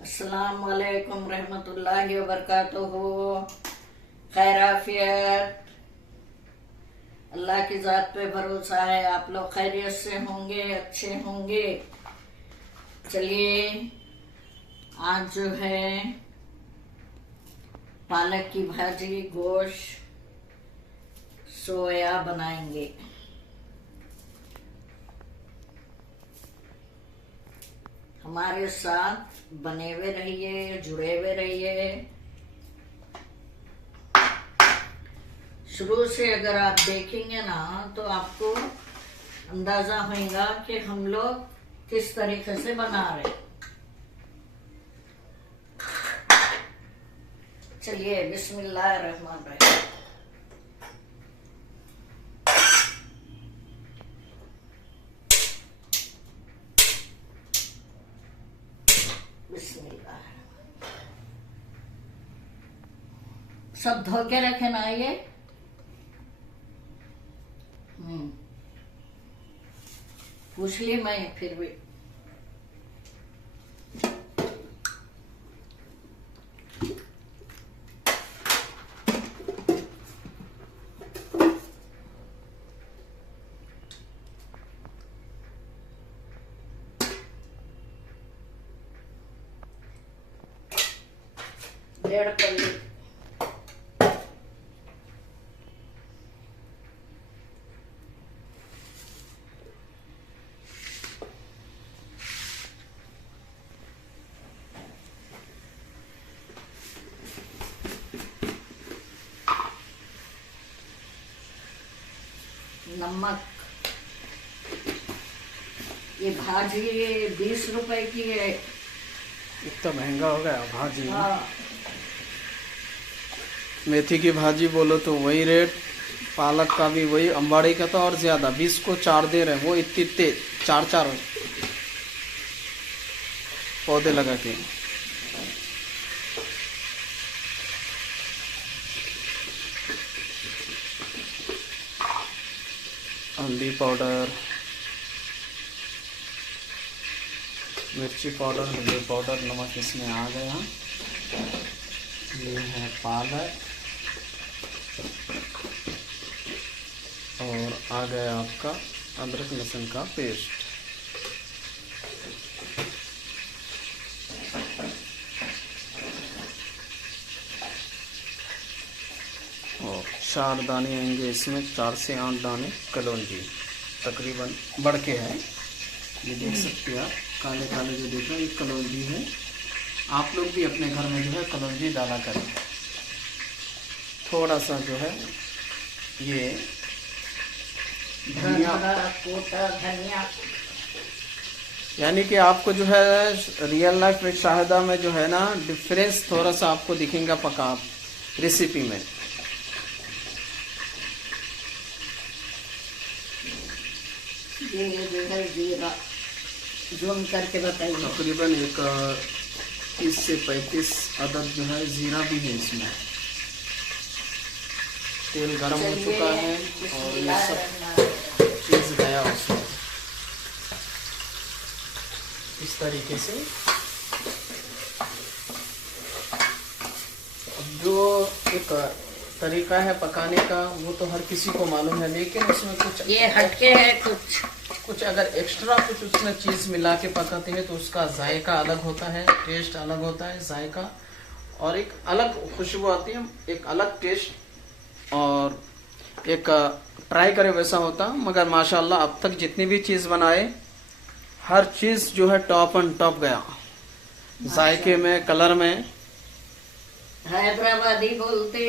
अस्सलाम वालेकुम रहमतुल्लाहि व बरकातुहू। खैर आफियत, अल्लाह की ज़ात पे भरोसा है। आप लोग खैरियत से होंगे, अच्छे होंगे। चलिए आज जो है पालक की भाजी, गोश्त, सोया बनाएंगे। हमारे साथ बने हुए रहिए, जुड़े हुए रहिए। शुरू से अगर आप देखेंगे ना तो आपको अंदाजा होगा कि हम लोग किस तरीके से बना रहे। चलिए बिस्मिल्लाहिर्रहमानिर्रहीम। बिस्मिल्लाह। सब धो के रखे ना ये। पूछ ली मैं फिर भी। डेढ़ कली नमक। ये भाजी 20 रुपए की है। इतना महंगा हो गया भाजी। हाँ। मेथी की भाजी बोलो तो वही रेट, पालक का भी वही, अम्बाड़ी का तो और ज्यादा। 20 को 4 दे रहे हैं, वो इतने 4 पौधे लगा के। हल्दी पाउडर, मिर्ची पाउडर, हल्दी पाउडर, नमक इसमें आ गया। ये है पालक और आ गया आपका अदरक लहसुन का पेस्ट। और 4 दाने आएंगे इसमें, 4 से 8 दाने कलौंजी, तकरीबन बढ़ के है। ये देख सकते हैं आप, काले काले जो देख रहे हैं ये कलौंजी है। आप लोग भी अपने घर में जो है कलौंजी डाला करें। थोड़ा सा जो है ये धनिया, धनिया। यानी कि आपको जो है रियल लाइफ में शाहिदा में जो है ना डिफरेंस थोड़ा सा आपको दिखेगा पका रेसिपी में। ये जो है जीरा जोन करके बताइए। तकरीबन एक 30 से 35 अदद जो है जीरा भी है इसमें। तेल गरम हो चुका है और ये सब चीज़ गया उसमें इस तरीके से। जो एक तरीका है पकाने का वो तो हर किसी को मालूम है, लेकिन उसमें कुछ ये हटके है, कुछ अगर एक्स्ट्रा कुछ उसमें चीज़ मिला के पकाते हैं तो उसका जायका अलग होता है, टेस्ट अलग होता है, जायका और एक अलग खुशबू आती है, एक अलग टेस्ट और एक ट्राई करे वैसा होता। मगर माशाल्लाह अब तक जितनी भी चीज़ बनाए हर चीज़ जो है टॉप एंड टॉप गया, जायके में, कलर में। हैदराबादी बोलते,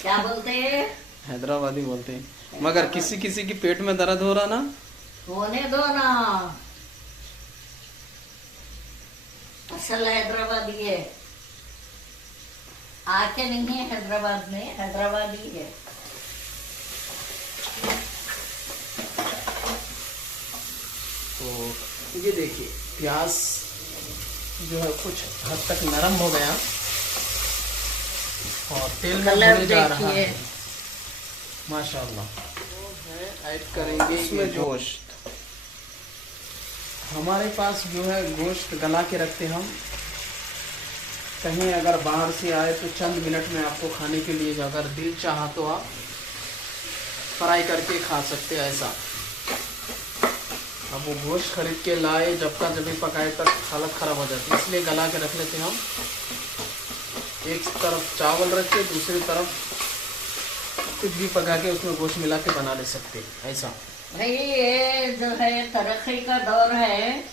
क्या बोलते? हैदराबादी बोलते हैं। मगर किसी किसी की पेट में दर्द हो रहा ना, होने दो ना, असल हैदराबादी है। आके नहीं है हैदराबाद में, हैदराबादी है। तो ये देखिए प्याज जो है कुछ हद तक नरम हो गया और तेल में भुने जा रहा है माशाल्लाह। ऐड करेंगे इसमें गोश्त, हमारे पास जो है गोश्त गला के रखते हम, कहीं अगर बाहर से आए तो चंद मिनट में आपको खाने के लिए अगर दिल चाहा तो आप फ्राई करके खा सकते हैं ऐसा। अब वो गोश्त खरीद के लाए जब भी पकाए तक हालत ख़राब हो जाती है, इसलिए गला के रख लेते हैं हम। एक तरफ चावल रख के दूसरी तरफ कुछ भी पका के उसमें गोश्त मिला के बना ले सकते हैं ऐसा। भाई ये जो है तरक्की का दौर है,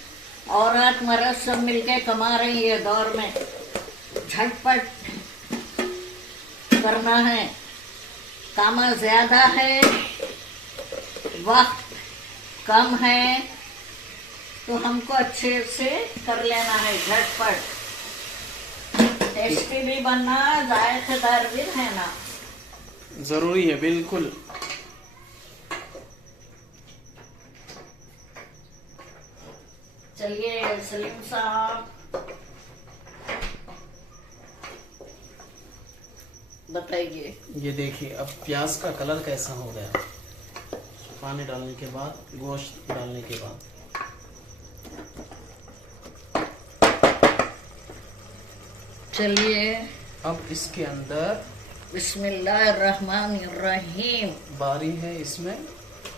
औरत मर्द सब मिलके कमा रही है दौर में। झटपट करना है, काम ज्यादा है, वक्त कम है, तो हमको अच्छे से कर लेना है झटपट। टेस्टी भी बनना, जायकेदार भी रहना जरूरी है, बिल्कुल। चलिए सलीम साहब बताइए। ये देखिए अब प्याज का कलर कैसा हो गया पानी डालने के बाद, गोश्त डालने के बाद। चलिए अब इसके अंदर बिस्मिल्लाहिर्रहमानिर्रहीम बारी है इसमें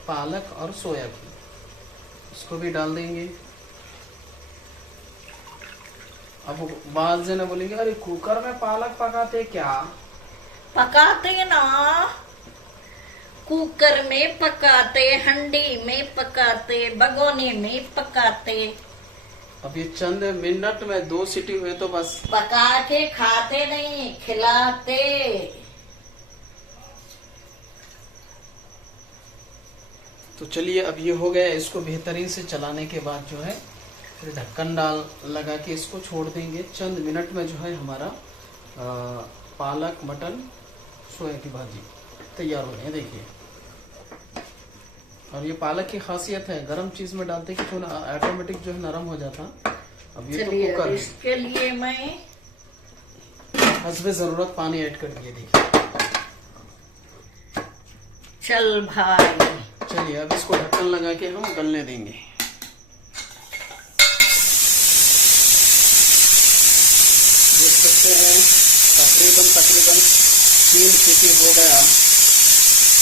पालक और सोयाबीन, इसको भी डाल देंगे। अब बाद से ना बोलेंगे अरे कुकर में पालक पकाते क्या? पकाते ना, कुकर में पकाते, हंडी में पकाते, भगोने में पकाते। अब ये चंद मिनट में 2 सीटी हुए तो बस। पका के खाते नहीं, खिलाते। तो चलिए अब ये हो गया, इसको बेहतरीन से चलाने के बाद जो है फिर ढक्कन डाल लगा के इसको छोड़ देंगे। चंद मिनट में जो है हमारा पालक मटन सोया की भाजी तैयार हो गई। देखिए, और ये पालक की खासियत है, गरम चीज में डालते कि थोड़ा ऑटोमेटिक जो है नरम हो जाता। अब ये तो कुकर, इसके लिए मैं हस्बे जरूरत पानी ऐड कर दिए। देखिए चल भाई, चलिए अब इसको ढक्कन लगा के हम गलने देंगे। देख सकते हैं तकरीबन 3 सीटी हो गया।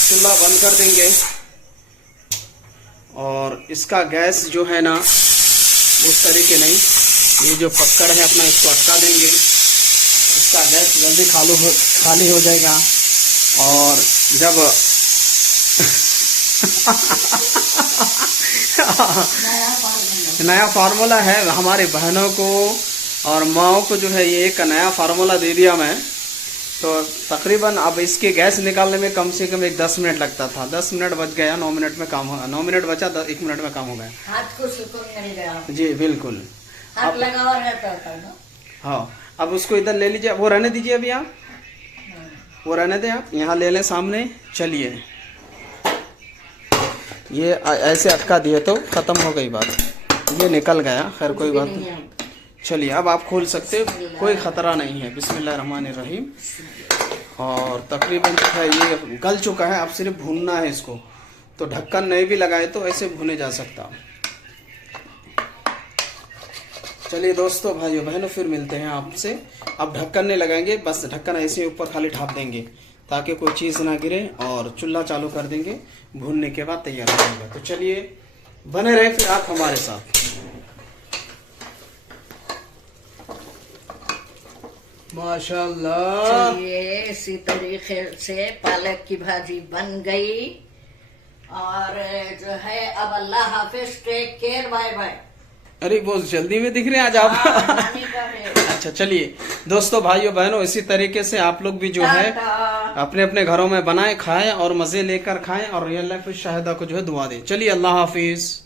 चूल्हा बंद कर देंगे और इसका गैस जो है ना उस तरीके नहीं, ये जो पक्कड़ है अपना इसको अटका देंगे। इसका गैस जल्दी खाली हो जाएगा। और जब नया फार्मूला है हमारे बहनों को और माओ को, जो है ये एक नया फार्मूला दे दिया मैं। तो तकरीबन अब इसके गैस निकालने में कम से कम 10 मिनट लगता था, 10 मिनट बच गया, 9 मिनट में काम हो, 9 मिनट बचा 1 मिनट में काम हो गया। हाथ को सुकून मिल गया। जी बिल्कुल, हाथ लगा हुआ रहता था ना। हाँ, अब उसको इधर ले लीजिए, वो रहने दीजिए अभी आप, वो रहने दें आप, यहाँ ले लें सामने। चलिए ये ऐसे अटका दिए तो खत्म हो गई बात, ये निकल गया, खैर कोई बात नहीं। चलिए अब आप खोल सकते, कोई खतरा नहीं है। बिस्मिल्लाहिर्रहमानिर्रहीम। और तकरीबन जो है ये गल चुका है, अब सिर्फ भूनना है इसको। तो ढक्कन नहीं भी लगाए तो ऐसे भुने जा सकता। चलिए दोस्तों, भाइयों बहनों, फिर मिलते हैं आपसे। अब ढक्कन नहीं लगाएंगे, बस ढक्कन ऐसे ऊपर खाली ढाप देंगे ताकि कोई चीज़ ना गिरे, और चूल्हा चालू कर देंगे। भूनने के बाद तैयार हो जाएगा। तो चलिए बने रहे फिर आप हमारे साथ। माशाल्लाह, चलिए इसी तरीके से पालक की भाजी बन गई। और जो है अब अल्लाह हाफिज, टेक केयर, बाय बाय। अरे बहुत जल्दी में दिख रहे हैं आज आप। नानी का है। अच्छा चलिए दोस्तों, भाइयों बहनों, इसी तरीके से आप लोग भी जो है अपने अपने घरों में बनाएं, खाएं और मजे लेकर खाएं, और रियल लाइफ शाहिदा को जो है दुआ दें। चलिए अल्लाह हाफिज।